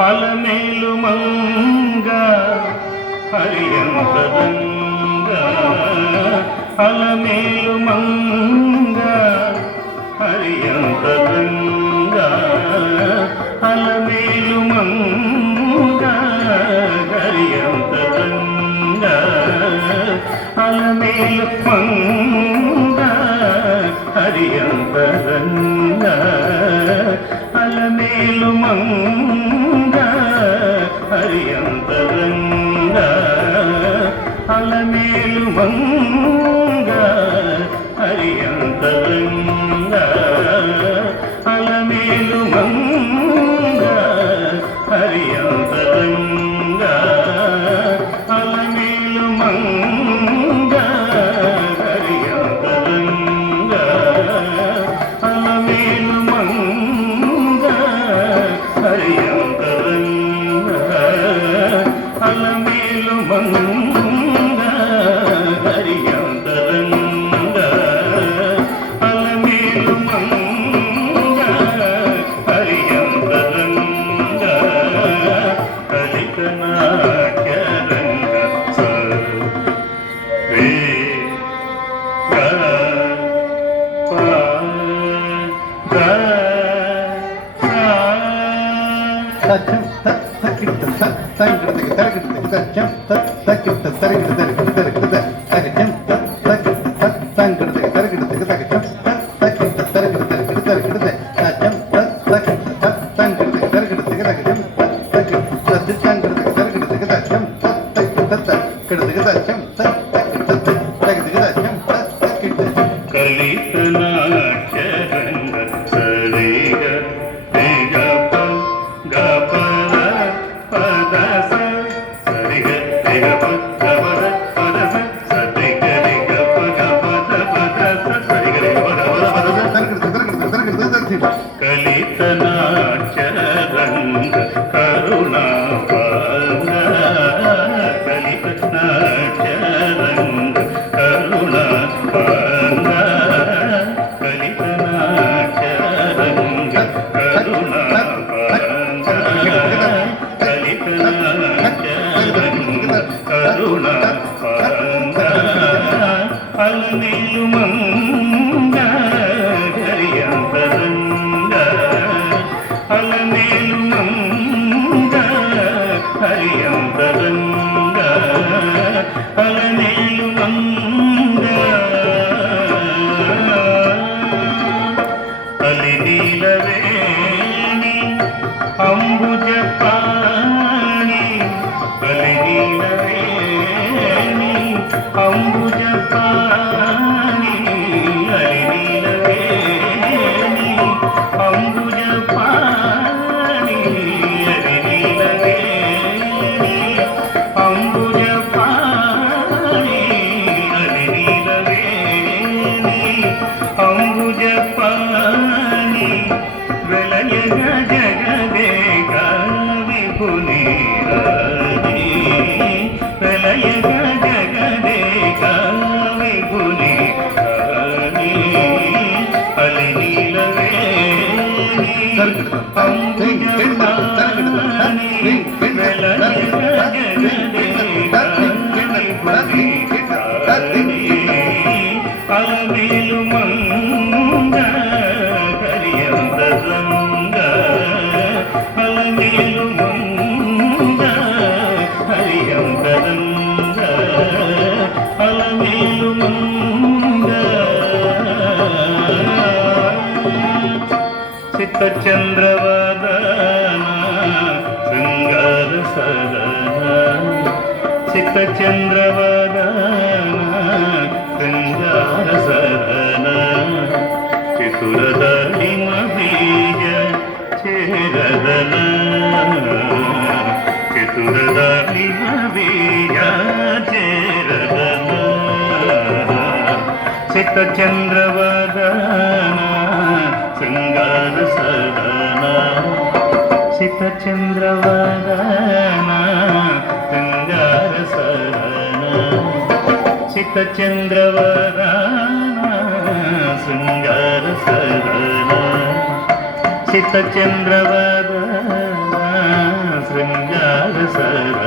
అలమేలు మంగ హరియంతరంగ అలమేలు మంగ హరియంతరంగ అలమేలు మంగ హరియంతరంగ అలమేలు మంగ హరియంతరంగ అలమేలు మంగ హరియంతరంగ అలమేలు మంగ హరియంతరంగ అలమేలు మంగ హరియంతరంగ అలమేలు మంగ హరియంతరంగ అలమేలు మంగ హరియంతరంగ అలమేలు మంగ హరియంతరంగ అలమేలు మంగ హరియంతరంగ కలిత నాట్యరంగ సరే గ ప గ కలిత నాట్యరంగ సరిగ రేగ ప గ ప ప ద స సరిగ రేగ ప గ ప ద ప ద స సరిగ రేగ ప గ ప ద ప ద స సరిగ రేగ ప ద ప ద కలిత నాట్యరంగ కరుణా పాంగ కలిత నాట్యరంగ కరుణా పాంగ కలిత నాట్యరంగ కరుణా పాంగ కలిత నాట్యరంగ కరుణా పాంగ అలమేలు మంగ హరియంతరంగ అలమేలు మంగ హరియంతరంగ అలమేలు మంగ అలినీలవేణి అంబుజపాణి అలినీలవేణి అంబుజపాణి అలినీలవేణి అంబుజపాణి అలినీలవేణి అంబుజపాణి అలినీలవేణి అంబుజపాణి వెలయగ జగదేక విపుని రాణి వెలయగ జగదేక విపుని రాణి అలినీలవేణి అంబుజపాణి వెలయగ జగదేక విపుని రాణి అలమేలు మంగ హరియంతరంగ అలమేలు మంగ హరియంతరంగ అలమేలు మంగ చిత్తచంద్రవదన శృంగార సదన చిత్తచంద్రవదన శృంగార సదన చతురదళిమ బీజ చేరదన చతురదళిమ బీజ చేరదన చిత్తచంద్రవదన శృంగార సదన చిత్తచంద్రవదన శృంగార సదన చిత్తచంద్రవదన శృంగార సదన చిత్తచంద్రవదన శృంగార సరణ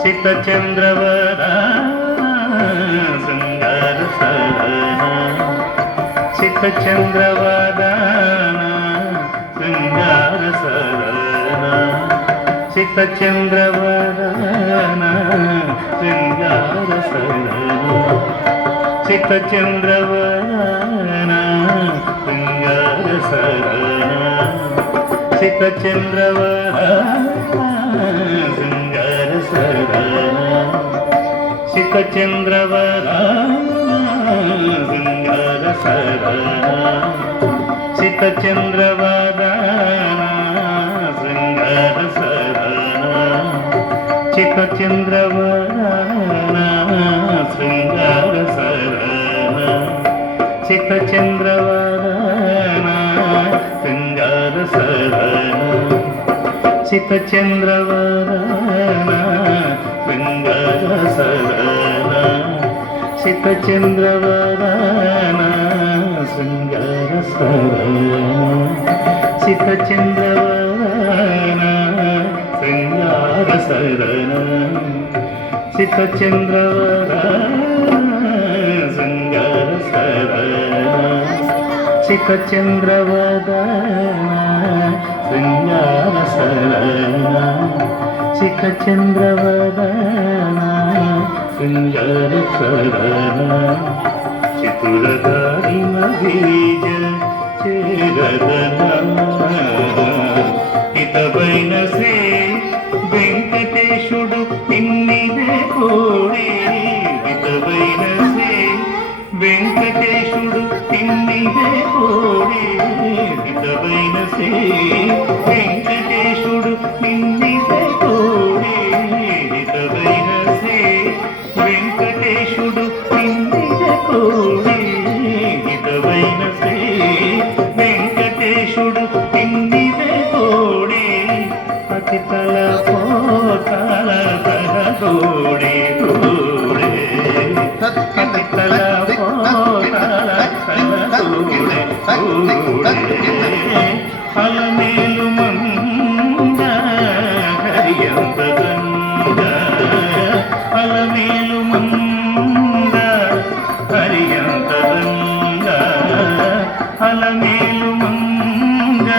చిత చంద్రవదన శృంగార సరణ చిత చంద్రవదన శృంగార సరణ చిత చంద్రవదన శృంగార సరణ చిత చంద్రవదన శృంగార సరణ చిత చంద్రవదన శృంగార సరణ చిత చంద్రవదన శృంగార సరణ చిత చంద్రవదన శృంగార సరణ చిత చంద్రవదన శృంగార సరణ చిత చంద్రవదన శృంగార సరణ చిత చంద్రవదన శృంగార సరణ చిత చంద్రవదన శృంగార సరణ చిత చంద్రవదన శృంగార సరణ చిత చంద్రవదన శృంగార సరణ చిత చంద్రవదన శృంగార సరణ చిత చంద్రవదన శృంగార సరణ చితురదారిన బీజ చేరదన హితవైన శ్రీ వెంకటేశుడు ఇన్నిదే కోడి హితవైన శ్రీ వెంకటేశుడు ఇన్నిదే కోడి హితవైన శ్రీ వెంకటేశుడు ఇన్నిదే కోడి హితవైన శ్రీ వెంకటేశుడు ఇన్నిదే కోడి హితవైన శ్రీ వెంకటేశుడు ఇన్నిదే కోడి పతితల పోతల తల కోడి కోడి పతితల పోతల తల కోడి కోడి అలమేలు మంగ హరియంత గంగ అలమేలు మంగ హరియంత గంగ అలమేలు మంగ